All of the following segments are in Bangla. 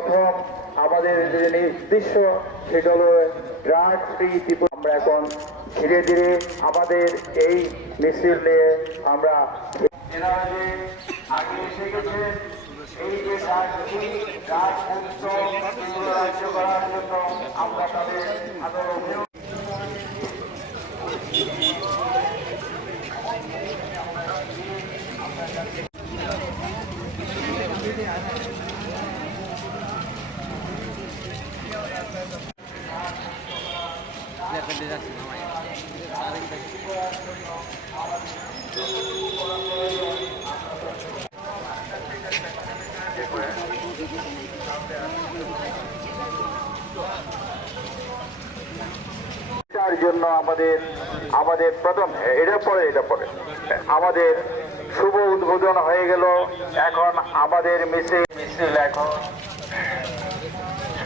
প্রথম আমাদের যে নির্দিষ্ট সেটা হলো ড্রাগ ফ্রি ত্রিপুরা আমরা এখন ধীরে ধীরে আমাদের এই মিছিল নিয়ে আমরা করার জন্য জন্য আমাদের আমাদের প্রথম, এটা পরে এটা পরে। আমাদের শুভ উদ্বোধন হয়ে গেল। এখন আমাদের মিছিল মিছিল এখন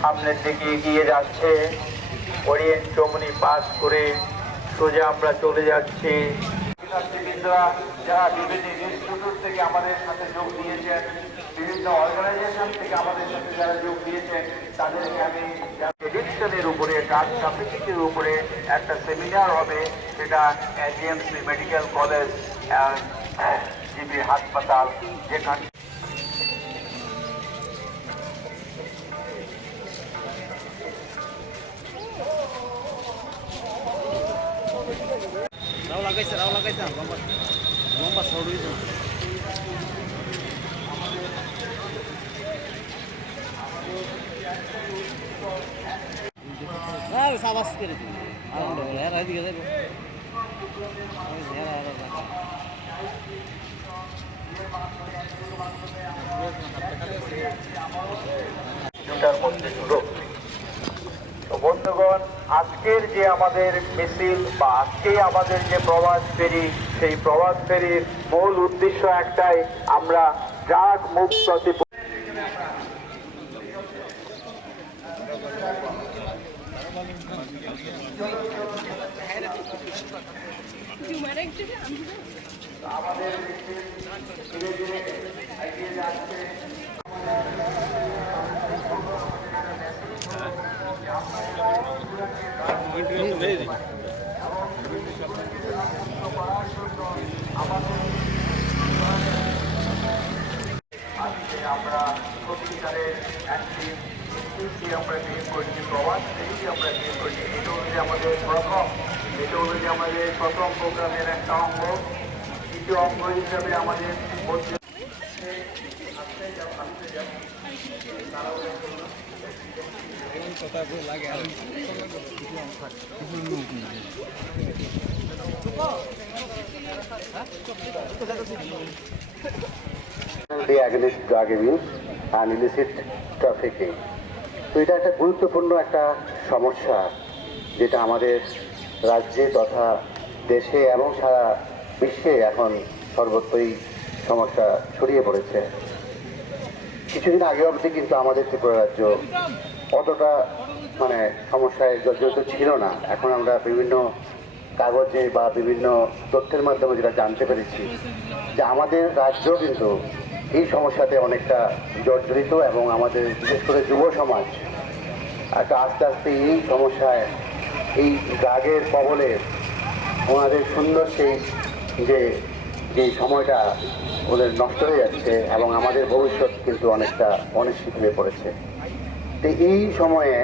সামনের দিকে এগিয়ে যাচ্ছে। ওরিয়েন্ট চমনি পাস করে সোজা আমরা চলে যাচ্ছি। যারা বিভিন্ন থেকে আমাদের সাথে যোগ দিয়েছেন বিভিন্ন অর্গানাইজেশন থেকে আমাদের যোগ দিয়েছেন, তাদেরকে আমি উপরে ড্রাগ ট্রাফিকিংয়ের উপরে একটা সেমিনার হবে, সেটা মেডিকেল কলেজ জিবি হাসপাতাল যেখানে লাগাইছে লম্বা লম্বা সরুই সাবাস করে দিন বন্ধুগণ, আজকের যে আমাদের মিছিল বা আজকে আমাদের যে প্রবাস ফেরি, সেই প্রবাস ফেরির মূল উদ্দেশ্য একটাই, আমরা ড্রাগ মুক্ত ত্রিপুরা আমাদের ধীরে ধীরে এগিয়ে যাচ্ছে আজকে আমরা সত্যিকারের একটি ইস্যুকে আমরা বিয়ে করছি প্রবাস থেকে আমরা বিয়ে করছি এটা যে আমাদের প্রথম এটা হলো আমাদের প্রথম প্রোগ্রামের একটা অঙ্গ, দ্বিতীয় অঙ্গ হিসাবে আমাদের মধ্যে the against drug abuse and illicit trafficking. তো এটা একটা গুরুত্বপূর্ণ একটা সমস্যা যেটা আমাদের রাজ্যে তথা দেশে এবং সারা বিশ্বে এখন সর্বত্রই সমস্যা ছড়িয়ে পড়েছে। কিছুদিন আগে অবধি কিন্তু আমাদের ত্রিপুরা রাজ্য অতটা মানে সমস্যায় জর্জরিত ছিল না। এখন আমরা বিভিন্ন কাগজে বা বিভিন্ন তথ্যের মাধ্যমে যেটা জানতে পেরেছি যে আমাদের রাজ্য কিন্তু এই সমস্যাতে অনেকটা জর্জরিত এবং আমাদের, বিশেষ করে যুব সমাজ, একটা আস্তে আস্তে এই সমস্যায়, এই ড্রাগের কবলে ওনাদের সুন্দর সেই যে যে সময়টা ওদের নষ্ট হয়ে যাচ্ছে এবং আমাদের ভবিষ্যৎ কিন্তু অনেকটা অনিশ্চিত হয়ে পড়েছে। তো এই সময়ে,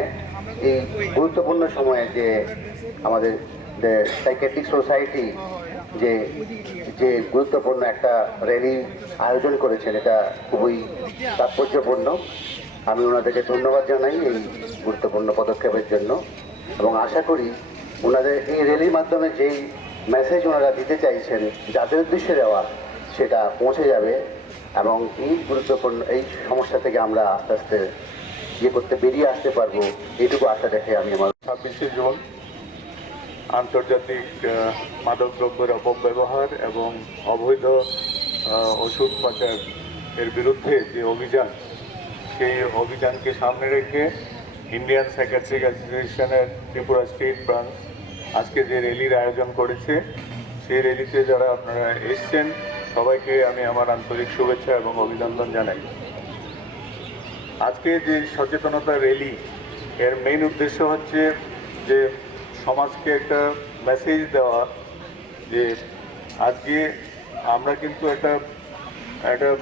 এই গুরুত্বপূর্ণ সময়ে যে আমাদের সাইকেট্রিক সোসাইটি যে যে গুরুত্বপূর্ণ একটা র্যালি আয়োজন করেছেন, এটা খুবই তাৎপর্যপূর্ণ। আমি ওনাদেরকে ধন্যবাদ জানাই এই গুরুত্বপূর্ণ পদক্ষেপের জন্য। এবং আশা করি ওনাদের এই র্যালির মাধ্যমে যেই মেসেজ ওনারা দিতে চাইছেন, যাদের উদ্দেশ্যে দেওয়া, সেটা পৌঁছে যাবে। এবং এই গুরুত্বপূর্ণ, এই সমস্যা থেকে আমরা আস্তে আস্তে ইয়ে করতে বেরিয়ে আসতে পারব এইটুকু আশা দেখে আমি আমার ছাব্বিশে জুন আন্তর্জাতিক মাদকদ্রব্যের অপব্যবহার এবং অবৈধ ওষুধ পাচার এর বিরুদ্ধে যে অভিযান, সেই অভিযানকে সামনে রেখে ইন্ডিয়ান সাইকাট্রিক অ্যাসোসিয়েশনের ত্রিপুরা স্টেট ব্রাঞ্চ আজকে যে র্যালির আয়োজন করেছে, সেই র্যালিতে যারা আপনারা এসছেন, সবাইকে আমি আমার আন্তরিক শুভেচ্ছা এবং অভিনন্দন জানাই। আজকে যে সচেতনতা র্যালি, এর মেইন উদ্দেশ্য হচ্ছে যে সমাজকে একটা মেসেজ দেওয়া যে আজকে আমরা কিন্তু একটা একটা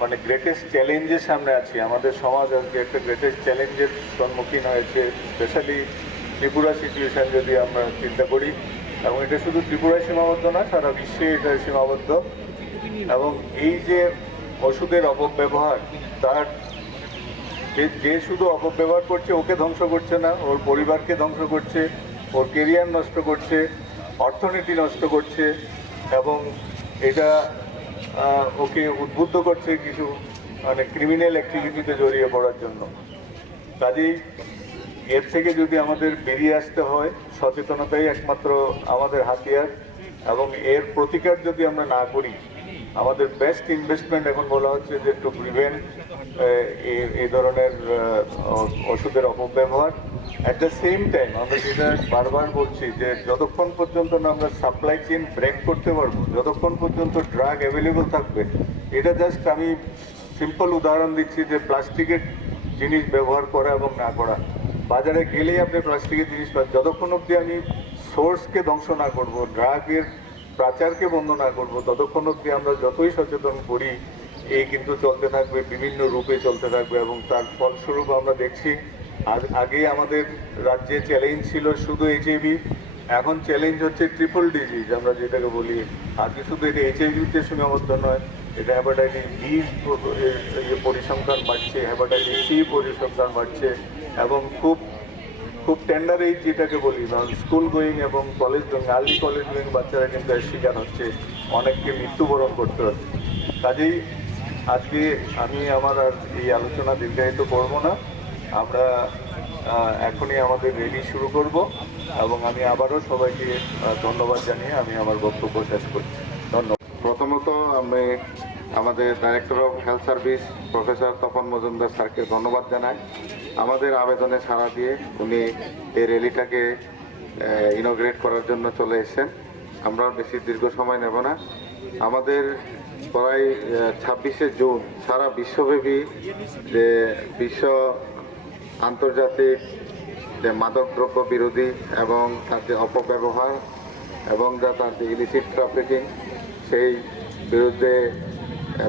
মানে গ্রেটেস্ট চ্যালেঞ্জের সামনে আছি। আমাদের সমাজ আজকে একটা গ্রেটেস্ট চ্যালেঞ্জের সম্মুখীন হয়েছে স্পেশালি ত্রিপুরা সিচুয়েশান যদি আমরা চিন্তা করি। এবং এটা শুধু ত্রিপুরায় সীমাবদ্ধ না, সারা বিশ্বে এটা সীমাবদ্ধ। এবং এই যে ওষুধের অপব্যবহার, তার যে যে শুধু অপব্যবহার করছে, ওকে ধ্বংস করছে না, ওর পরিবারকে ধ্বংস করছে, ওর কেরিয়ার নষ্ট করছে, অর্থনীতি নষ্ট করছে, এবং এটা ওকে উদ্বুদ্ধ করছে কিছু মানে ক্রিমিনাল অ্যাক্টিভিটিতে জড়িয়ে পড়ার জন্য। কাজেই এর থেকে যদি আমাদের বেরিয়ে আসতে হয়, সচেতনতাই একমাত্র আমাদের হাতিয়ার, এবং এর প্রতিকার যদি আমরা না করি, আমাদের বেস্ট ইনভেস্টমেন্ট এখন বলা হচ্ছে যে টু প্রিভেন্ট এই ধরনের ওষুধের অপব্যবহার। অ্যাট দ্য সেম টাইম আমরা যেটা বারবার বলছি যে, যতক্ষণ পর্যন্ত না আমরা সাপ্লাই চেইন ব্রেক করতে পারব, যতক্ষণ পর্যন্ত ড্রাগ অ্যাভেলেবল থাকবে, এটা জাস্ট আমি সিম্পল উদাহরণ দিচ্ছি যে, প্লাস্টিকের জিনিস ব্যবহার করা এবং না করা। বাজারে গেলেই আপনি প্লাস্টিকের জিনিস পান। যতক্ষণ অবধি আমি সোর্সকে ধ্বংস না করব ড্রাগের প্রাচারকে বন্ধ না করব, ততক্ষণ অবধি আমরা যতই সচেতন করি এই কিন্তু চলতে থাকবে, বিভিন্ন রূপে চলতে থাকবে এবং তার ফলস্বরূপ আমরা দেখছি আজ আগে আমাদের রাজ্যে চ্যালেঞ্জ ছিল শুধু এইচআইভি এখন চ্যালেঞ্জ হচ্ছে ট্রিপল ডিজিজ আমরা যেটাকে বলি, আগে শুধু এটা এইচআইভিতে সীমাবদ্ধ নয়, এটা হ্যাপাটাইটিস বি পরিসংখ্যান বাড়ছে হ্যাপাটাইটিস সি পরিসংখ্যান বাড়ছে এবং খুব খুব টেন্ডার এইজ যেটাকে বলি স্কুল গোয়িং এবং college going early college going বাচ্চারা কিন্তু শিকার হচ্ছে, অনেককে মৃত্যুবরণ করতে হচ্ছে। কাজেই আজকে আমি আমার আর এই আলোচনা দীর্ঘায়িত করব না। আমরা এখনই আমাদের রেডি শুরু করব এবং আমি আবারও সবাইকে ধন্যবাদ জানিয়ে আমি আমার বক্তব্য শেষ করছি। ধন্যবাদ। প্রথমত আমি আমাদের director of health service professor Tapan Majumdar স্যারকে ধন্যবাদ জানাই। আমাদের আবেদনে সাড়া দিয়ে উনি এই র্যালিটাকে ইনোগ্রেট করার জন্য চলে এসেছেন। আমরা বেশি দীর্ঘ সময় নেব না। আমাদের প্রায় ছাব্বিশে জুন সারা বিশ্বব্যাপী যে বিশ্ব আন্তর্জাতিক যে মাদক দ্রব্য বিরোধী এবং তার যে অপব্যবহার এবং যা তার যে ইলিসিট ট্রাফিকিং সেই বিরুদ্ধে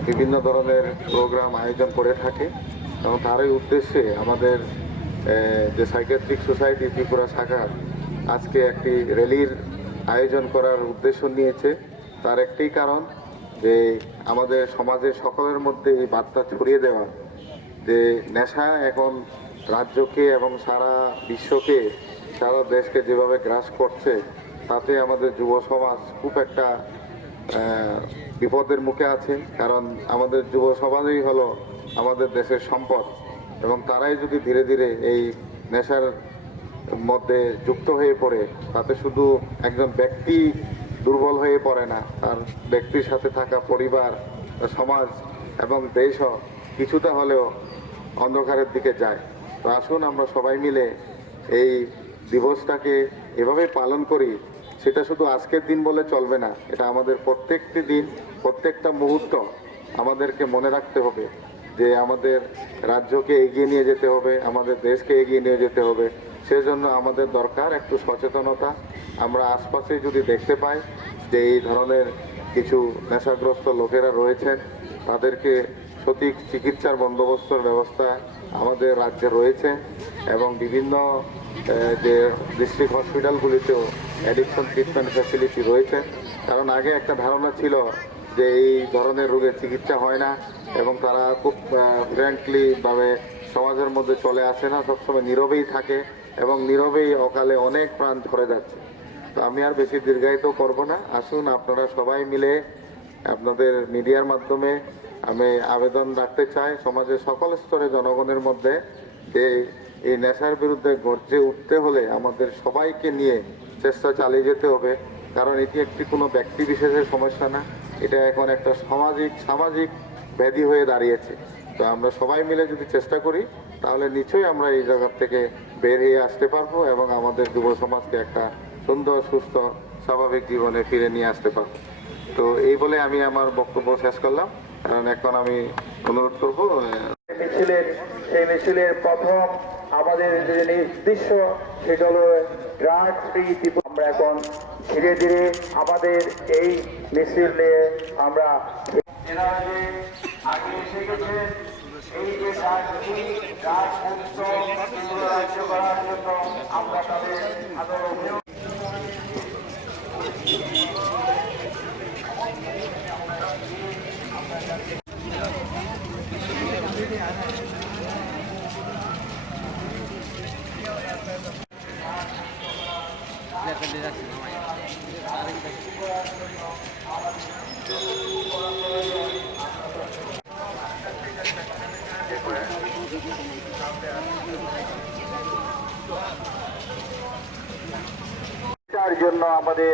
বিভিন্ন ধরনের প্রোগ্রাম আয়োজন করে থাকে এবং তারই উদ্দেশ্যে আমাদের যে সাইকেট্রিক সোসাইটি ত্রিপুরা শাখার আজকে একটি র্যালির আয়োজন করার উদ্দেশ্য নিয়েছে। তার একটি কারণ যে আমাদের সমাজের সকলের মধ্যে এই বার্তা ছড়িয়ে দেওয়া যে নেশা এখন রাজ্যকে এবং সারা বিশ্বকে, সারা দেশকে যেভাবে গ্রাস করছে, তাতে আমাদের যুব সমাজ খুব একটা বিপদের মুখে আছে। কারণ আমাদের যুব সমাজই হলো আমাদের দেশের সম্পদ এবং তারাই যদি ধীরে ধীরে এই নেশার মধ্যে যুক্ত হয়ে পড়ে, তাতে শুধু একজন ব্যক্তি দুর্বল হয়ে পড়ে না। তার ব্যক্তির সাথে থাকা পরিবার, সমাজ এবং দেশও কিছুটা হলেও অন্ধকারের দিকে যায়। তো আসুন আমরা সবাই মিলে এই দিবসটাকে এভাবে পালন করি, সেটা শুধু আজকের দিন বলে চলবে না, এটা আমাদের প্রত্যেকটি দিন, প্রত্যেকটা মুহূর্ত আমাদেরকে মনে রাখতে হবে যে আমাদের রাজ্যকে এগিয়ে নিয়ে যেতে হবে, আমাদের দেশকে এগিয়ে নিয়ে যেতে হবে। সেজন্য আমাদের দরকার একটু সচেতনতা। আমরা আশপাশে যদি দেখতে পাই যে এই ধরনের কিছু নেশাগ্রস্ত লোকেরা রয়েছেন, তাদেরকে সঠিক চিকিৎসার বন্দোবস্তর ব্যবস্থা আমাদের রাজ্যে রয়েছে এবং বিভিন্ন যে ডিস্ট্রিক্ট হসপিটালগুলিতেও অ্যাডিকশন ট্রিটমেন্ট ফ্যাসিলিটি রয়েছে। কারণ আগে একটা ধারণা ছিল যে এই ধরনের রোগের চিকিৎসা হয় না এবং তারা খুব ফ্র্যাঙ্কলিভাবে সমাজের মধ্যে চলে আসে না, সবসময় নীরবেই থাকে। এবং নীরবেই অকালে অনেক প্রাণ ঝরে যাচ্ছে। তো আমি আর বেশি দীর্ঘায়িত করব না। আসুন আপনারা সবাই মিলে আপনাদের মিডিয়ার মাধ্যমে আমি আবেদন রাখতে চাই সমাজের সকল স্তরে জনগণের মধ্যে যে এই নেশার বিরুদ্ধে গর্জে উঠতে হলে আমাদের সবাইকে নিয়ে চেষ্টা চালিয়ে যেতে হবে। কারণ এটি একটি কোনো ব্যক্তি বিশেষের সমস্যা না। এটা এখন একটা সামাজিক সামাজিক ব্যাধি হয়ে দাঁড়িয়েছে। তো আমরা সবাই মিলে যদি চেষ্টা করি তাহলে নিশ্চয়ই আমরা এই জগৎ থেকে বেরিয়ে আসতে পারব এবং আমাদের যুব সমাজকে একটা সুন্দর, সুস্থ, স্বাভাবিক জীবনে ফিরে নিয়ে আসতে পারব। তো এই বলে আমি আমার বক্তব্য শেষ করলাম। কারণ এখন আমি অনুরোধ করব মিছিলের সেই মিছিলের প্রথম আমাদের যে নির্দিষ্ট সেটা হলো ড্রাগ ফ্রি আমরা এখন ধীরে ধীরে আমাদের এই মিছিল নিয়ে আমরা যার উচ্চ রাজ্য করার জন্য আমরা তাদের আদর Gracias. madera